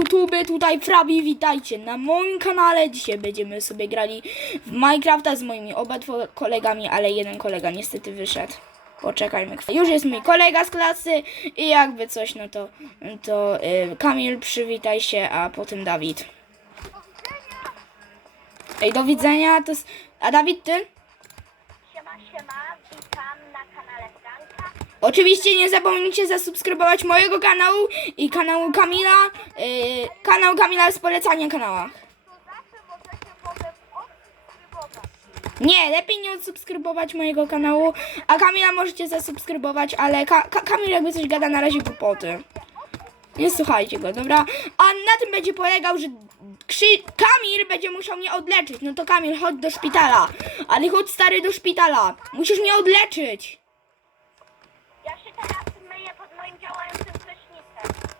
YouTube, tutaj Frabi, witajcie na moim kanale. Dzisiaj będziemy sobie grali w Minecrafta z moimi oba two- kolegami, ale jeden kolega niestety wyszedł. Poczekajmy. Już jest mój kolega z klasy i jakby coś, no to, to y, Kamil, przywitaj się, a potem Dawid. Ej, do widzenia. To. A Dawid, ty? Siema, siema, witam na kanale Franka. Oczywiście nie zapomnijcie zasubskrybować mojego kanału i kanału Kamila. Yy, kanał Kamila z polecania kanała. To zawsze możecie potem odsubskrybować. Nie, lepiej nie odsubskrybować mojego kanału, a Kamila możecie zasubskrybować, ale Ka Ka Kamil jakby coś gada na razie głupoty. Nie słuchajcie go, dobra? A na tym będzie polegał, że Krzy Kamil będzie musiał mnie odleczyć. No to Kamil, chodź do szpitala. Ale chodź stary do szpitala. Musisz mnie odleczyć. Ja się teraz myję pod moim działającym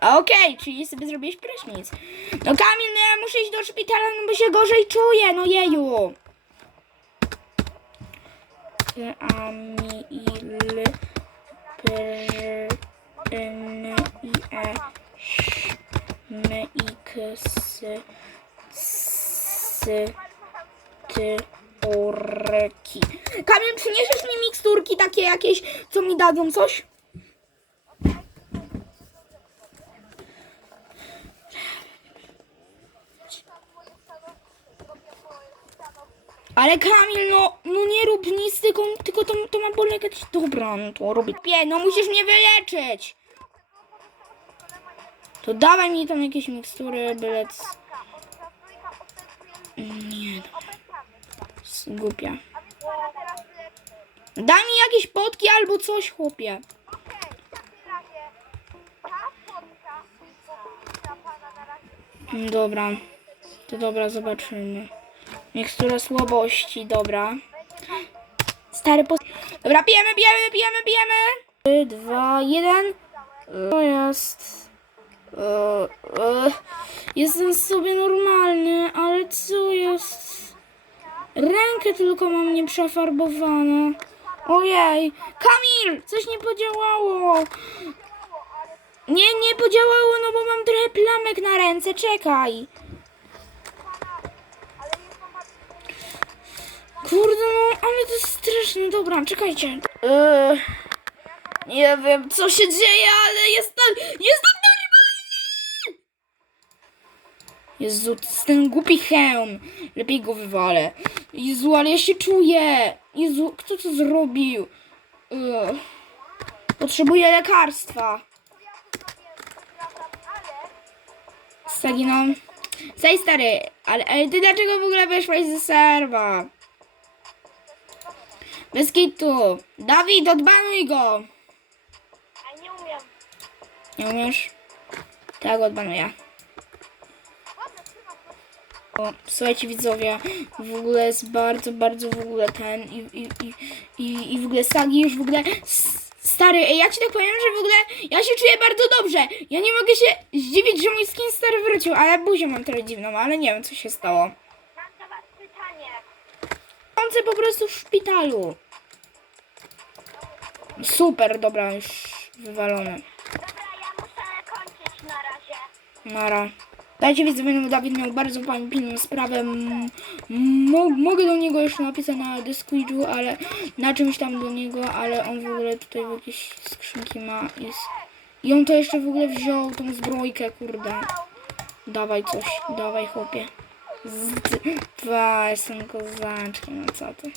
Okej, czyli sobie zrobiłeś prysznic. No Kamil, no ja muszę iść do szpitala, no bo się gorzej czuję, no jeju. Kamil, pr, n, i, e, m, i, k, s, s, ty, orki. Kamil, przyniesiesz mi miksturki takie jakieś, co mi dadzą coś? Ale Kamil, no, no nie rób nic, tylko, tylko to, to ma polegać. Dobra, no to robię. Pie, no musisz mnie wyleczyć. To dawaj mi tam jakieś mikstury, byle... c- Nie, s- głupia. Daj mi jakieś potki albo coś, chłopie. Dobra, to dobra, zobaczymy. Mikstura słabości, dobra. Stary po... Dobra, pijemy, pijemy, pijemy, pijemy! 3, 2, 1. To jest... E, e, Jestem sobie normalny, ale co jest? Rękę tylko mam nieprzefarbowaną. Ojej, Kamil, coś nie podziałało. Nie, nie podziałało, no bo mam trochę plamek na ręce, czekaj. Kurde, no, ale to jest straszne. Dobra, czekajcie. Yy, nie wiem, co się dzieje, ale jestem, jestem normalny! Jezu, to jest ten głupi hełm. Lepiej go wywalę. Jezu, ale ja się czuję. Jezu, kto to zrobił? Yy, potrzebuję lekarstwa. Staginą. Staj stary, ale, ale ty dlaczego w ogóle weszłaś ze serwa? Bez kitu. Dawid, odbanuj go. A nie umiem. Nie umiesz? Tak, odbanuję. O, słuchajcie widzowie, w ogóle jest bardzo, bardzo w ogóle ten i, i, i, i, i w ogóle Sagi już w ogóle stary, ja ci tak powiem, że w ogóle ja się czuję bardzo dobrze. Ja nie mogę się zdziwić, że mój skin stary wrócił, ale buzię mam trochę dziwną, ale nie wiem co się stało. Mam do was pytanie. Siądę po prostu w szpitalu. Super, dobra, już wywalone. Dobra, ja muszę kończyć na razie. Nara. Dajcie widzowie, no Dawid miał bardzo pilną sprawę. Mo- mogę do niego jeszcze napisać na Discordu, ale na czymś tam do niego, ale on w ogóle tutaj jakieś skrzynki ma i, i on to jeszcze w ogóle wziął tą zbrojkę, kurde. Dawaj coś, dawaj chłopie. Dwa, jestem kozaczkiem, no co ty.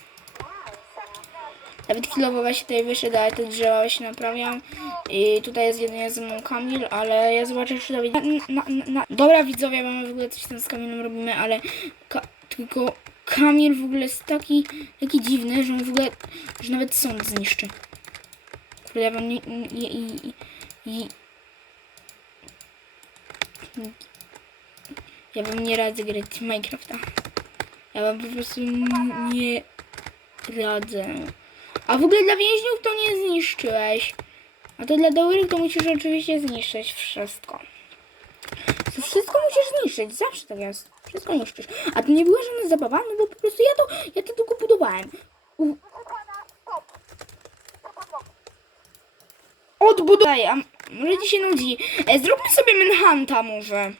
Dawid chwilowo się tutaj wyszedł, ale te drzewa się naprawiam. I tutaj jest jedynie ze mną Kamil, ale ja zobaczę, czy Dawid... Dobra widzowie, mamy w ogóle coś tam z Kamilem robimy, ale ka, tylko Kamil w ogóle jest taki, taki dziwny, że on w ogóle, że nawet sąd zniszczy. Kurde, ja wam nie... nie i, i, i, ja wam nie radzę grać Minecrafta. Ja wam po prostu nie radzę. A w ogóle dla więźniów to nie zniszczyłeś. A to dla dobrych to musisz oczywiście zniszczyć wszystko. To wszystko musisz zniszczyć, zawsze tak jest. Wszystko niszczysz. A to nie była żadna zabawa, no bo po prostu ja to, ja to tylko budowałem. U, odbuduję, a może ci się nudzi. E, zróbmy sobie Manhunta może.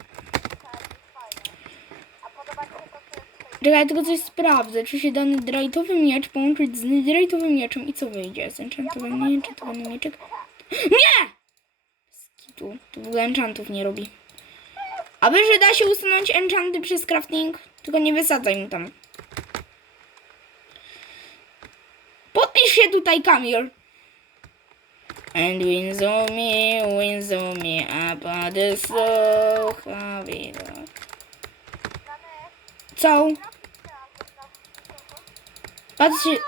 Czekaj, tylko coś sprawdzę. Czy się da netherite'owy miecz połączyć z netherite'owym mieczem i co wyjdzie? Z enchantowany, enchantowany mieczek? Nie! Skitu. To w ogóle enchantów nie robi. A wiesz, że da się usunąć enchanty przez crafting? Tylko nie wysadzaj mu tam. Podpisz się tutaj, Kamil. And winds on me, winds on me, up on the slow. Co? Patrzcie.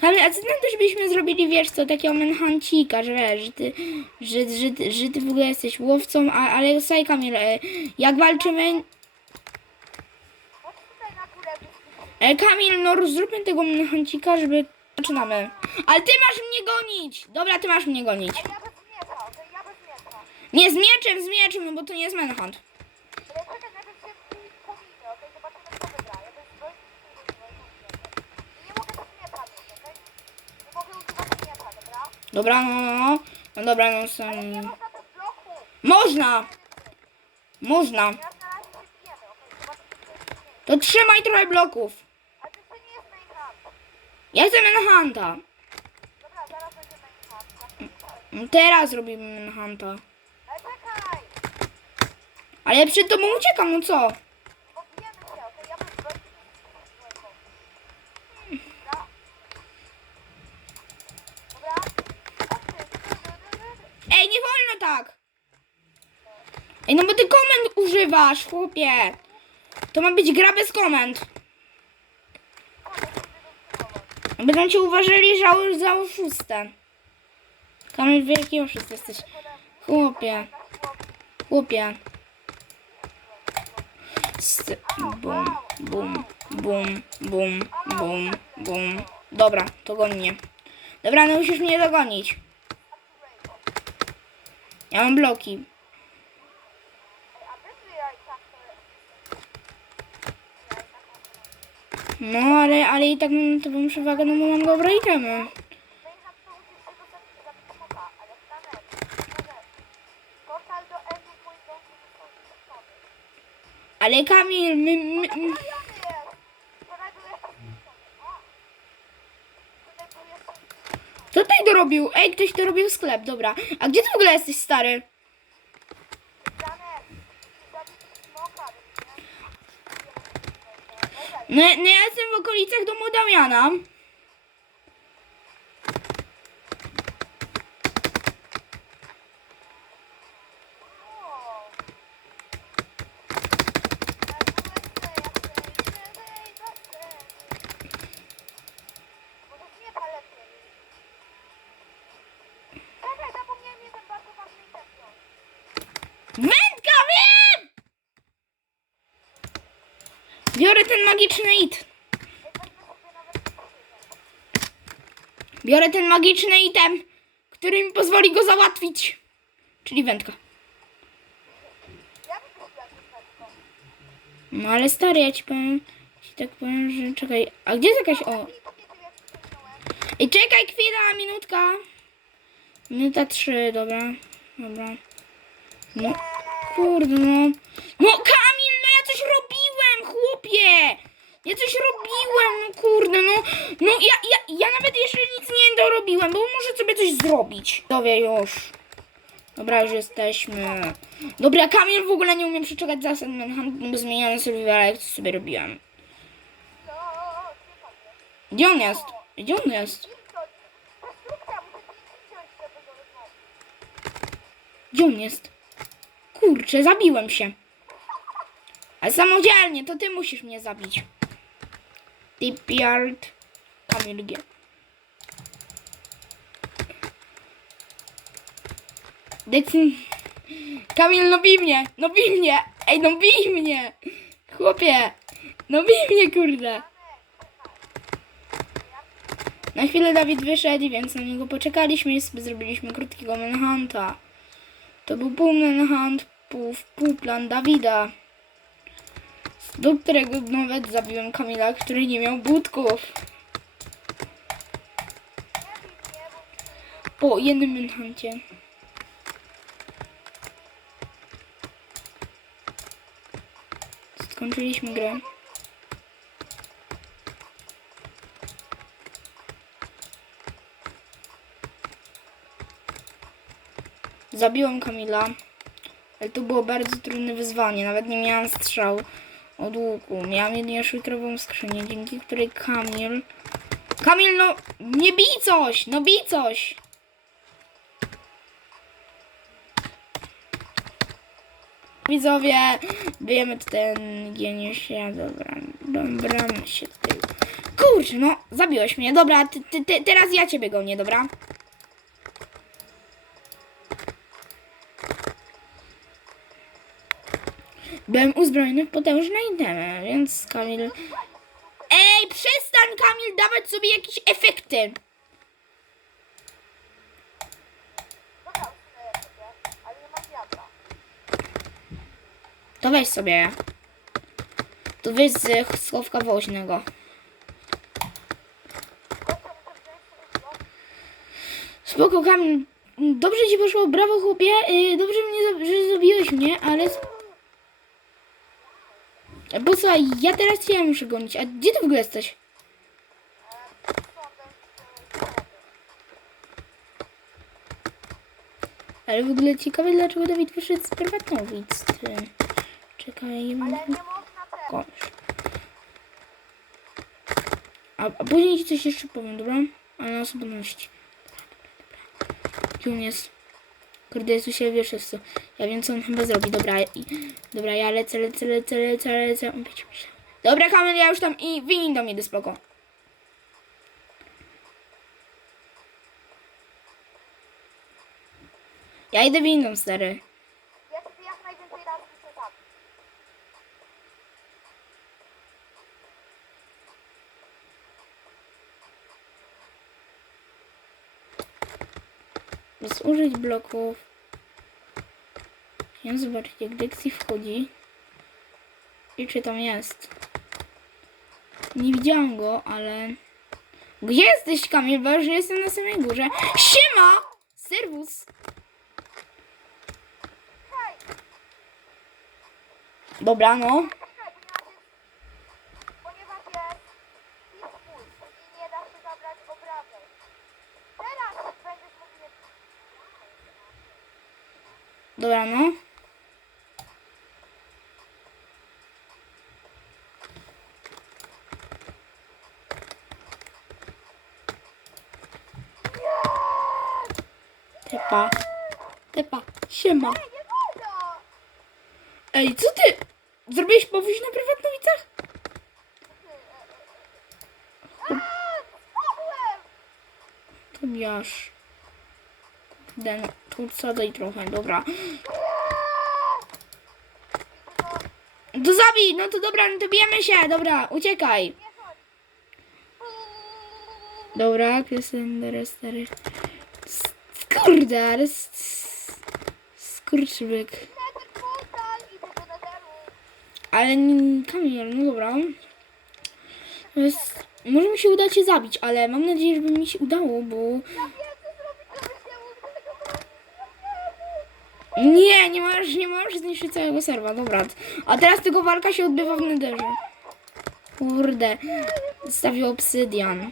Kamil, a co tam też byśmy zrobili, wiesz co, takiego menhancika, że wiesz, że ty, że, że, że ty w ogóle jesteś łowcą, a, ale słuchaj Kamil, e, jak walczymy, e, Kamil, no zróbmy tego menhancika, żeby, zaczynamy. Ale ty masz mnie gonić! Dobra, ty masz mnie gonić. Nie, z mieczem, z mieczem, no bo to nie jest manhunt. Ale czekaj, najpierw się pominę, okej? Zobaczymy, kto wygra. Ja bez zbroi nie Nie mogę bez miecza mieć, okej? Nie mogę używać miecza, dobra? No, no, no. No dobra, no są... Można. Można! To trzymaj trochę bloków. Ja chcę manhunta. No Teraz robimy manhunta. Ale przed tobą uciekam, no co? Bo bijemy się, okej? Ja bez zbroi nie jestem Dobra? Dobra? Chodźmy. Ej, nie wolno tak! Ej, no bo ty komend używasz, chłopie. To ma być gra bez komend. Będą cię uważali za, za oszustę. Kamil, wielki oszust jesteś. Chłopie. Chłopie. Bum, bum, bum, bum, bum, bum. Dobra, to mnie. Dobra, no musisz mnie dogonić. Ja mam bloki. No, ale, ale i tak mam tobą przewagę, no bo mam dobre itemy. Ale Kamil, my, my, my... Zajony jest! Wczoraj był jeszcze zniszczony. O! Tutaj był jeszcze zniszczony. Co tutaj dorobił? Ej, ktoś dorobił sklep, dobra. A gdzie ty w ogóle jesteś, stary? No, no ja jestem w okolicach domu Damiana. Czekaj, zapomniałem jeden bardzo ważny item wziąć. Wędka, wiem! Biorę ten magiczny it. Biorę ten magiczny item, który mi pozwoli go załatwić. Czyli wędka. No ale stary, ja ci powiem, ci tak powiem, że czekaj. A gdzie jest jakaś, o. Ej, czekaj, chwila, minutka. Minuta trzy, dobra. Dobra. No, kurde, no. No, Kamil, no ja coś robiłem, chłopie! Ja coś robiłem, no kurde, no. No, ja, ja, ja nawet jeszcze nic nie dorobiłem, bo muszę sobie coś zrobić. Dowie już. Dobra, już jesteśmy. Dobra, Kamil w ogóle nie umiem przeczekać zasad Manhunt, bo zmieniane serwera, jak to sobie robiłem. Gdzie on jest? Gdzie on jest? Gdzie on jest? Kurczę, zabiłem się. Ale samodzielnie, to ty musisz mnie zabić. Tipyard. Kamil G. Deksyn. Kamil, no bij mnie, no bij mnie. Ej, no bij mnie. Chłopie, no bij mnie, kurde. Na chwilę Dawid wyszedł, więc na niego poczekaliśmy i zrobiliśmy krótkiego manhunta. To był pół manhunt, pół, pół plan Dawida do którego nawet zabiłem Kamila, który nie miał butków. Po jednym minhuncie. Skończyliśmy grę. Zabiłem Kamila, ale to było bardzo trudne wyzwanie, nawet nie miałam strzału od łuku. Miałam jedynie szykrową skrzynię, dzięki której Kamil... Kamil, no nie bij coś! No bij coś! Widzowie, wiemy ten geniusz, ja dobra, dobra, my się tutaj... Kurczę, no, zabiłeś mnie, dobra, ty, ty, ty, teraz ja ciebie gonię, dobra? Byłem uzbrojony w potężne itemy, więc Kamil... Ej, przestań Kamil dawać sobie jakieś efekty! To weź sobie. To weź z schowka woźnego. Spoko Kamil, dobrze ci poszło, brawo chłopie, yy, dobrze mnie, że zabiłeś mnie, ale... Bo słuchaj, ja teraz cię muszę gonić, a gdzie ty w ogóle jesteś? Ale w ogóle ciekawe, dlaczego Dawid wyszedł z prywatnowic. Czekaj. Kończ. A, a później ci coś jeszcze powiem, dobra? Ale na osobności. Gdzie on jest? Kurde, siebie, wiesz co. Ja wiem, co on chyba zrobi. Dobra, dobra, ja lecę, lecę, lecę, lecę, lecę. Dobra, Kamil, ja już tam i wyjdę do mnie do spoko. Ja idę windą, stary. Ja sobie jak najwięcej razy chcę zabić. Zużyć bloków. Chciałem zobaczyć, jak Dexy wchodzi. I czy tam jest. Nie widziałam go, ale... Gdzie jesteś, Kamil? Bo już jestem na samej górze. Siema! Serwus! Dobra, no. Czekaj, ponieważ jest... Ponieważ jest disput i nie da się zabrać obrażeń. Teraz będziesz mógł mnie... Dobra, no. Tepa. Tepa. Siema. Ej, co ty? Zrobiłeś powóź na prywatnowicach? Aaa! Spadłem! Tobiasz. Kurde, no, tu odsadzaj trochę, dobra. To zabij, no to dobra, no to bijemy się, dobra, uciekaj. Dobra, Krystynder, stary. S- Kurde, ale... s- Skurczybyk. Ale Kamil, no dobra. Jest, może mi się uda cię zabić, ale mam nadzieję, żeby mi się udało, bo... Ja wiem co zrobić, żeby się uda tego bronić! Ja wiem! Nie, nie możesz, nie możesz zniszczyć całego serwa, dobra. A teraz tylko walka się odbywa w nederze. Kurde, stawił obsydian.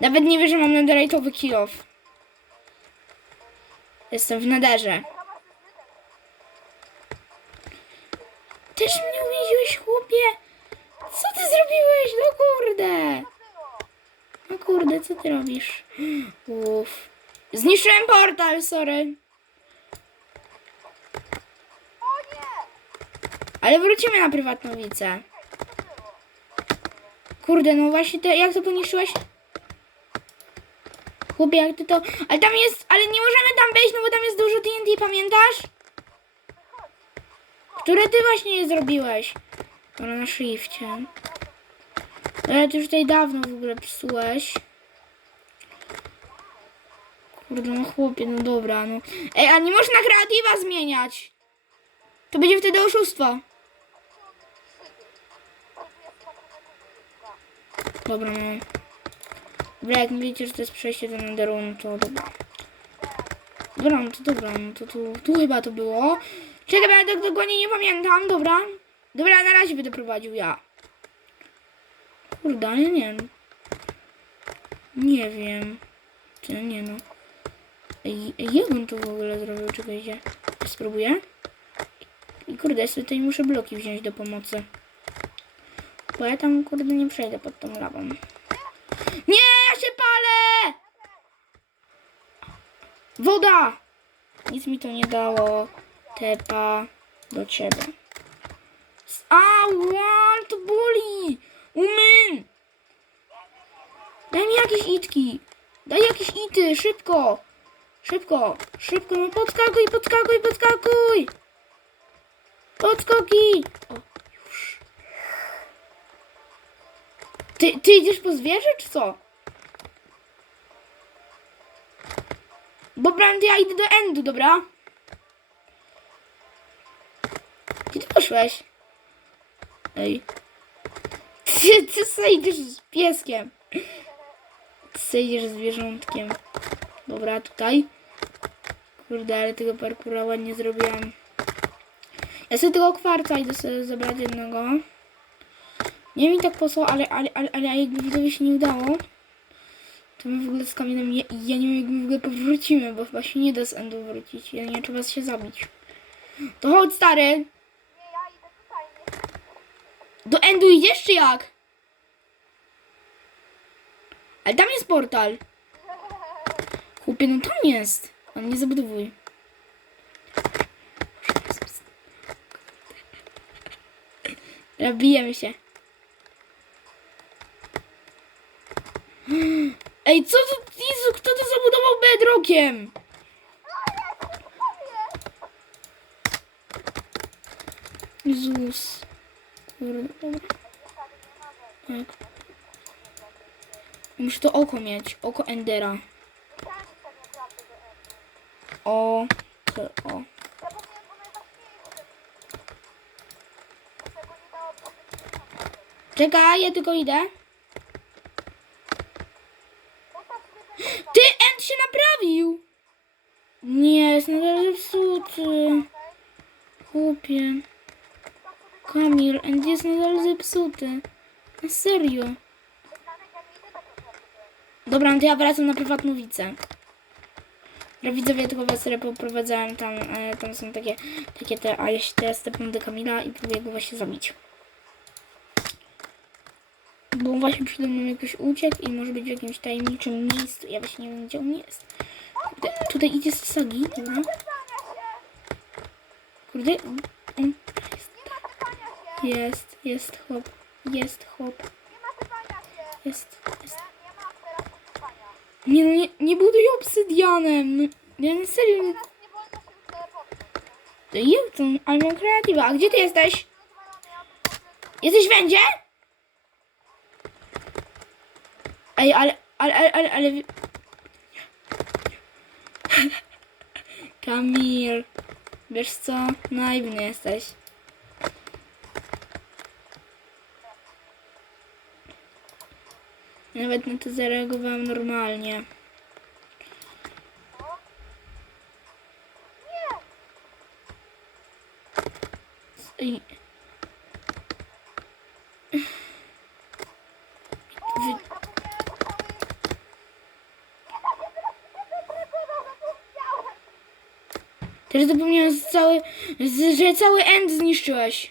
Nawet nie wiem, że mam netherite'owy kill off. Jestem w nederze. Też mnie uwięziłeś, chłopie. Co ty zrobiłeś? No kurde. No kurde, co ty robisz? Uff. Zniszczyłem portal, sorry. O nie! Ale wrócimy na prywatnowicę. Kurde, no właśnie, to, jak to poniszczyłeś? Chłopie, jak ty to... Ale tam jest... Ale nie możemy tam wejść, no bo tam jest dużo TNT, pamiętasz? Które ty właśnie je zrobiłeś? Dobra, na shifcie. Ale ty już tutaj dawno w ogóle psułeś. Kurde, no chłopie, no dobra, no. Ej, a nie można kreatywa zmieniać. To będzie wtedy oszustwo. Dobra, no. Dobra, jak wiecie, że to jest przejście do Netheru, no to dobra. Dobra, no to dobra, no to tu, tu chyba to było. Czekaj, ja tak dokładnie nie pamiętam, dobra. Dobra, na razie będę prowadził ja. Kurde, nie wiem. Nie wiem. Czy nie no. Ej, jak on to w ogóle zrobił? Czekajcie. Spróbuję. I kurde, ja sobie tutaj muszę bloki wziąć do pomocy. Bo ja tam kurde nie przejdę pod tą lawą. Nie, ja się palę! Woda! Nic mi to nie dało. Tepa do ciebie. Ała, to boli! Umyn! Daj mi jakieś itki. Daj jakieś ity, szybko. Szybko, szybko, no podskakuj, podskakuj, podskakuj. Podskoki. O, Ty, ty idziesz po zwierzę, czy co? Dobra, to ja idę do endu, dobra? Gdzie ty poszłeś? Ej. Ty, ty sobie idziesz z pieskiem. Ty sobie idziesz z zwierzątkiem. Dobra, tutaj. Kurde, ale tego parkura ładnie zrobiłam. Ja sobie tego kwarca idę sobie zabrać jednego. Nie wiem i tak po co, ale, ale, ale, ale jakby widzowie się nie udało, to my w ogóle z kamieniem, ja, ja nie wiem jak my w ogóle powrócimy, bo chyba się nie da z endu wrócić. Ja nie trzeba się zabić. To chodź stary. Do endu idziesz czy jak? Ale tam jest portal. Chłopie, no tam jest. On nie zabudowuj. Robijemy się. Ej, co to, Jezu, kto to zabudował bedrockiem? Jezus. Tak. Muszę to oko mieć. Oko Endera. O. O. Czekaj, ja tylko idę. Popatrz, że ten Ty, End się naprawił! Nie, jest nadal zepsuty. Chłopie. Kamil, End jest nadal zepsuty. Na serio. Dobra, no to ja wracam na prywatnowicę. Dobra, widzowie, tylko was poprowadzałem tam, e, tam są takie, takie te, a ja się teraz do Kamila i próbuję go właśnie zabić. Bo on właśnie przede mną jakoś uciekł i może być w jakimś tajemniczym miejscu. Ja właśnie nie wiem, gdzie on jest. Kurde, tutaj idzie z Sagi, dobra. Kurde, on jest, jest chłop, jest chłop, jest, jest. Nie, no, nie, nie buduj obsydianem. No, Ja na serio nie... Jak to? Ale mam kreatywa. A gdzie ty jesteś? Jesteś w wędzie? Ej, ale, ale, ale, ale, ale... Kamil, wiesz co? Naiwny jesteś. Nawet na to zareagowałam normalnie. Zapomniałem! Też zapomniałem, że cały, że cały end zniszczyłeś.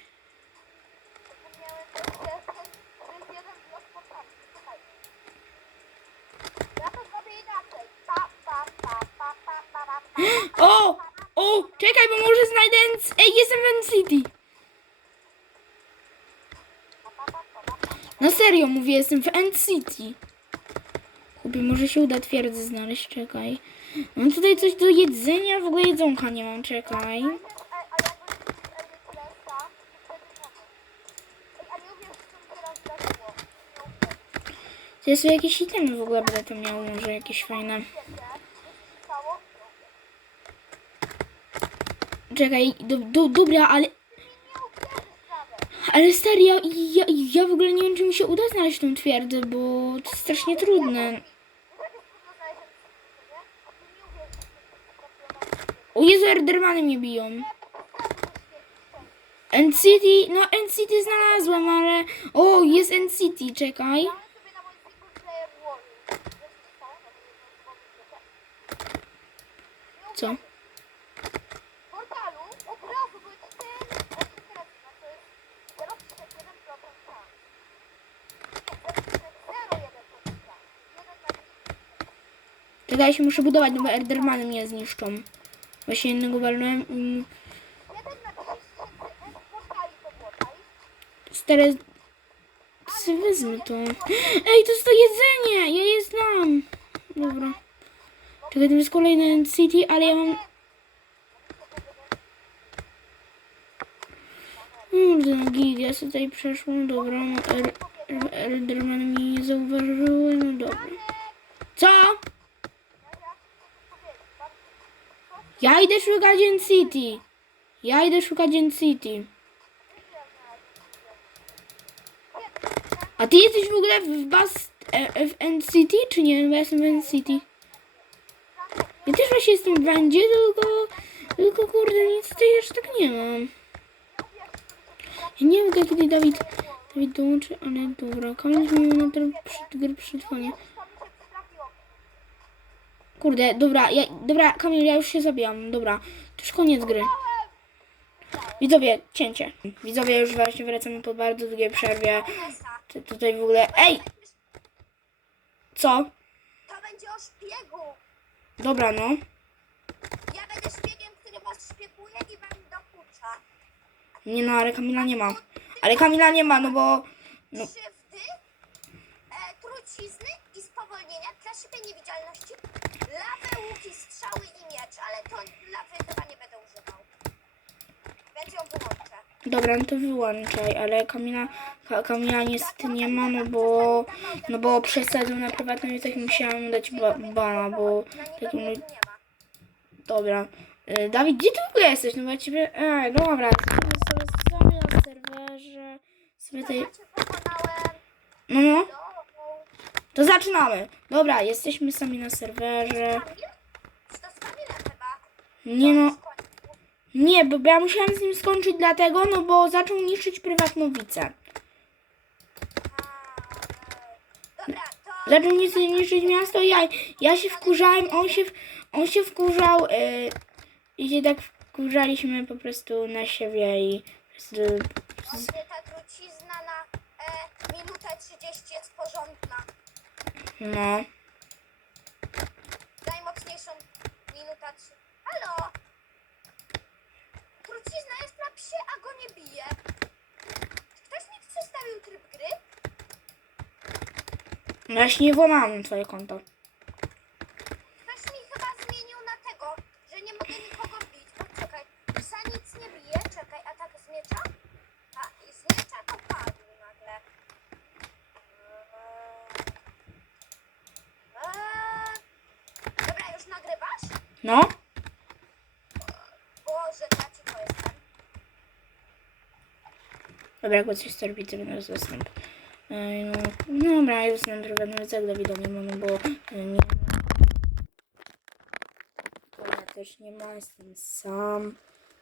O! O! Czekaj, bo może znajdę... Ej, jestem w End City. Na serio mówię, jestem w End City. Chłopie, może się uda twierdzę znaleźć, czekaj. Mam tutaj coś do jedzenia, w ogóle jedzonka nie mam, czekaj. To jest jakieś itemy w ogóle będę to miał, może jakieś fajne. Czekaj, do, do, dobra, ale... Ale stary, ja, ja, ja w ogóle nie wiem, czy mi się uda znaleźć tą twierdzę, bo to jest strasznie trudne. Wiesz, jak jest trudno znaleźć ten nie? A ty nie uwierzysz, że to potrafiłem O Jezu, Endermany mnie biją. City, no End City znalazłam, ale... O, jest City, czekaj. Co się stało? Bo nie zdążyłam Co? W portalu od razu były cztery odczytelne, to jest 0,1% szans. Nie, 0,01% szans. Jeden na 10. Czekaj, się muszę budować, no bo Endermany mnie zniszczą. Właśnie jednego walnąłem i Jeden na 10 tysięcy w portali to było, czaisz? stare... Psy wezmę to. Ej, to jest to jedzenie! Ja je znam. Dobra. Czekaj, to jest kolejny city, ale ja mam... Kurde, no git, ja sobie tutaj przeszłam, dobra, no er, er, Endermany mnie nie zauważyły, no dobra. Co? Ja idę szukać City. Ja idę szukać City. A ty jesteś w ogóle w Bas... e, w NCT, czy nie? Ja jestem w. Ja też właśnie jestem w bandzie, tylko... Tylko kurde, nic tutaj jeszcze tak nie mam. Ja nie wiem, kiedy Dawid... Dawid dołączy, ale dobra. Kamil zmienił na tryb przed, przetrwania. Kurde, dobra, ja, dobra, Kamil, ja już się zabijam, dobra. To już koniec gry. Widzowie, cięcie. Widzowie, już właśnie wracamy po bardzo długiej przerwie. Ty, tutaj w ogóle... Ej! Co? To będzie o szpiegu. Dobra, no. Ja będę szpiegiem, który was szpieguje i wam dokucza. Nie no, ale Kamila nie ma. Ale Kamila nie ma, no bo... No. Krzywdy, e, trucizny i spowolnienia dla siebie niewidzialności, lawy, łuki, strzały i miecz, ale to lawy chyba nie będę używał. Więc ją wyłączę. Dobra, no to wyłączaj, ale Kamila... Ka, Kamila niestety nie ma, no bo... No bo przesadził na prywatnym i tak musiałam dać ba, bana, bo... Dobra. Y, Dawid, gdzie ty w ogóle jesteś? No bo ja ciebie... Ej, dobra. Sobie sami na serwerze. Sobie pokonałem. No, no. To zaczynamy. Dobra, jesteśmy sami na serwerze. Nie no... Nie, bo ja musiałam z nim skończyć dlatego, no bo zaczął niszczyć prywatnowicę. Zaczął niszczyć, miasto i ja, ja się wkurzałem, on się, on się wkurzał yy, i się tak wkurzaliśmy po prostu na siebie i prostu, Właśnie ta trucizna na e, minutę 30 jest porządna. no. Najmocniejszą minuta 3. Halo? Trucizna jest na psie, a go nie bije. Ktoś mi przestawił tryb gry? No ja się nie włamałam na twoje konto. Ktoś mi chyba zmienił na tego, że nie mogę nikogo bić. Poczekaj, psa nic nie bije. Czekaj, atak z miecza? A, i z miecza to padł nagle. Eee. Eee. Dobra, już nagrywasz? No. Boże, ja cicho jestem. Dobra, jakby coś to robić, to będę zastęp. Ej, no, no dobra, ja zostanę prywatnowicę, jak Dawida nie ma, no bo y, nie Konia też nie ma, jestem sam.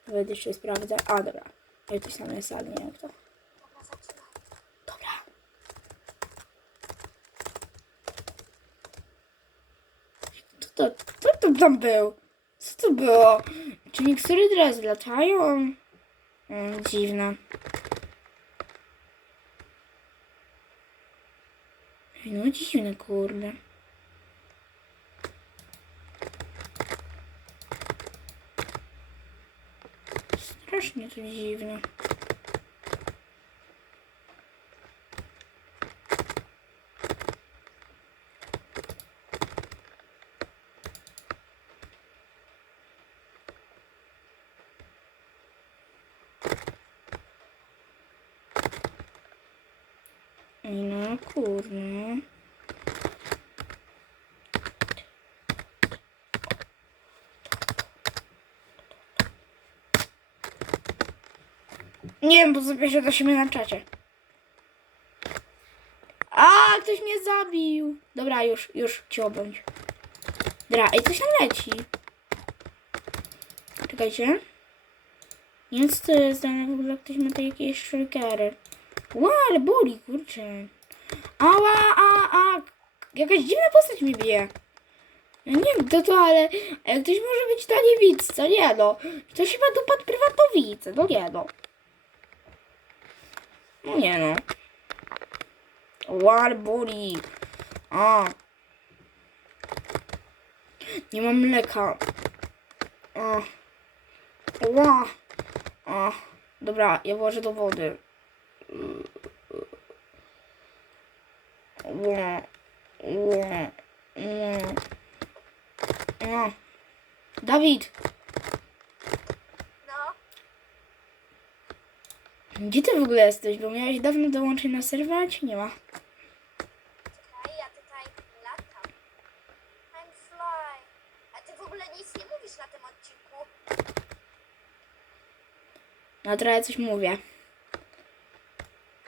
Nawet jeszcze sprawdzę. A, dobra. Ale ktoś tam jest, ale nie wiem kto. Dobra. Dobra. Co to, co to tam był? Co to było? Czy mikstury teraz latają? Mm, dziwne. Ej, No dziwne, kurde. Strasznie to dziwne. Ej, no kurde. Nie wiem, bo zapiszę do siebie na czacie. A, ktoś mnie zabił. Dobra, już, już ci obądź. Dobra, ej, coś tam leci. Czekajcie. Co to jest, ale w ogóle ktoś ma tutaj jakieś shulkery. Ła, ale boli, kurczę. Ała, a, a. Jakaś dziwna postać mi bije. Nie wiem kto to, ale, ale ktoś może być na niewidce, nie no. Ktoś chyba dopadł prywatowicę, no nie no. No nie no. Warbuli. A. Nie mam mleka. A. Ła. A. Dobra, ja włożę do wody. Ła. Ła. Ła. Dawid, No, gdzie ty w ogóle jesteś? Bo miałeś dawno dołączyć na serwer, czy nie ma? czekaj, ja tutaj latam. I'm fly. A ty w ogóle nic nie mówisz na tym odcinku. No trochę coś mówię.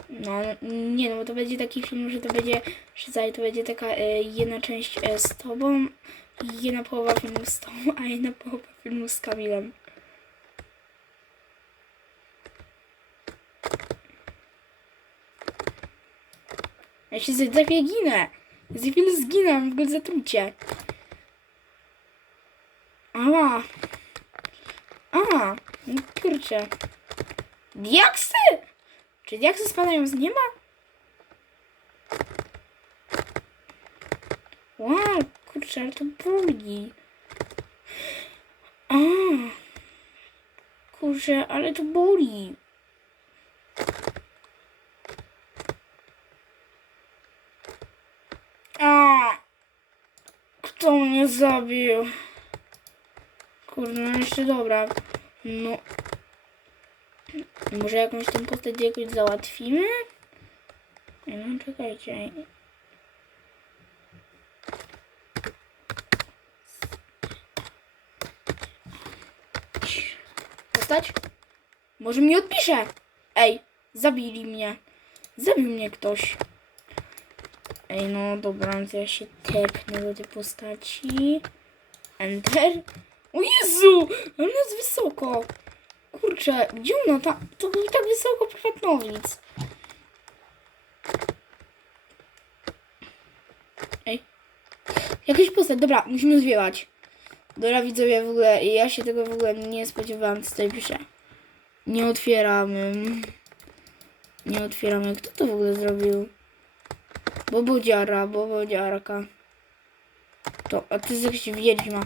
No nie no, bo to będzie taki film, że to będzie, że to będzie taka e, jedna część e, z tobą, jedna połowa filmu z tobą, a jedna połowa filmu z Kamilem. Ja się za chwilę ginę. Za chwilę zginę, w ogóle zatrucie. Ała. A, no kurczę. Diaksy! Czy diaksy spadają z nieba? Wow, kurczę, ale to boli. A, kurczę, ale to boli. A, kto mnie zabił? Kurde, no jeszcze dobra. No, może jakąś tą postać jakoś załatwimy? No, czekajcie. Postać? Może mi odpisze. Ej, zabili mnie. Zabił mnie ktoś. Ej, no dobra, to ja się tepnę do tej postaci. Enter. O Jezu! Ona jest wysoko. Kurczę, gdzie ona ta, to był tak wysoko prywatnowic. Ej. Jakaś postać, dobra, musimy zwiewać. Dobra widzowie, w ogóle, ja się tego w ogóle nie spodziewałam, co tutaj pisze. Nie otwieramy. Nie otwieramy. Kto to w ogóle zrobił? Bobodziara, bobodziarka. To, a to jest jakaś wiedźma.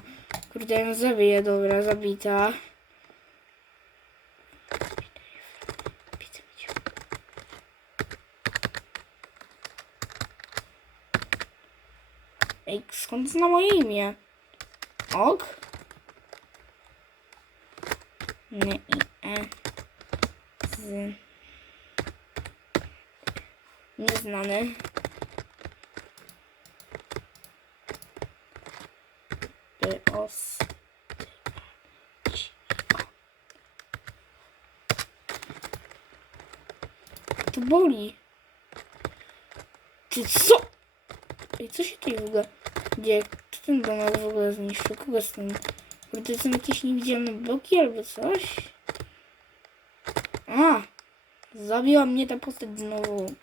Kurde, ją zabiję, dobra, zabita. Ej, skąd zna moje imię? Ok. Nie, i, e. Z. Nieznany. By os. To boli. Ty co? Ej, co się tutaj w ogóle dzieje? Kto ten domek w ogóle zniszczył? Kogo z tym? To są jakieś niewidzialne bloki albo coś? A! Zabiła mnie ta postać znowu.